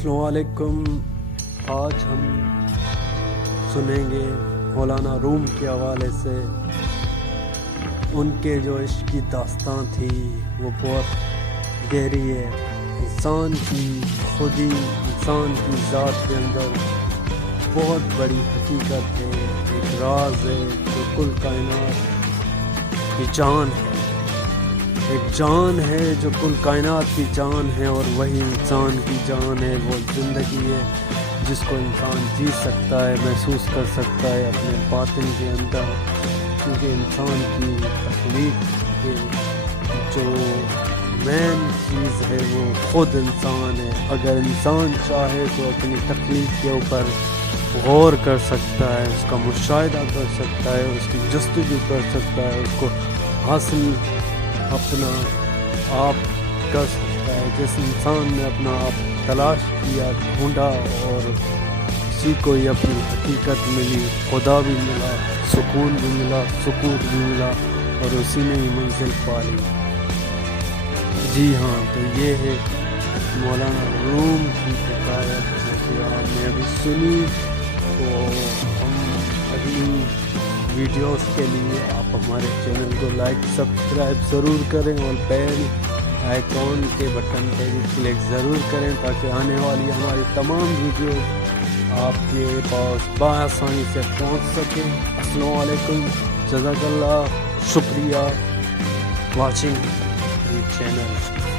السلام علیکم۔ آج ہم سنیں گے مولانا روم کے حوالے سے ان کے جو عشق کی داستان تھی وہ بہت گہری ہے۔ انسان کی خودی، انسان کی ذات کے اندر بہت بڑی حقیقت ہے، ایک راز ہے جو کل کائنات کی جان ہے، ایک جان ہے جو کل کائنات کی جان ہے، اور وہی انسان کی جان ہے، وہ زندگی ہے جس کو انسان جی سکتا ہے، محسوس کر سکتا ہے اپنے باطن کے اندر، کیونکہ انسان کی تخلیق کے جو مین چیز ہے وہ خود انسان ہے۔ اگر انسان چاہے تو اپنی تخلیق کے اوپر غور کر سکتا ہے، اس کا مشاہدہ کر سکتا ہے، اس کی جستجو کر سکتا ہے، اس کو حاصل اپنا آپ کر سکتا ہے۔ جس انسان نے اپنا آپ تلاش کیا، ڈھونڈا، اور اسی کو ہی اپنی حقیقت ملی، خدا بھی ملا، سکون بھی ملا، سکوت بھی ملا، اور اسی نے ہی منزل پا لی۔ جی ہاں، تو یہ ہے مولانا روم کی حکایت جو کہ آپ نے ابھی سنی۔ تو ہم اگلی ویڈیوز کے لیے آپ ہمارے چینل کو لائک سبسکرائب ضرور کریں، اور بیل آئیکن کے بٹن پہ بھی کلک ضرور کریں تاکہ آنے والی ہماری تمام ویڈیوز آپ کے پاس بآسانی سے پہنچ سکیں۔ السلام علیکم، جزاک اللہ، شکریہ واچنگ دی چینل۔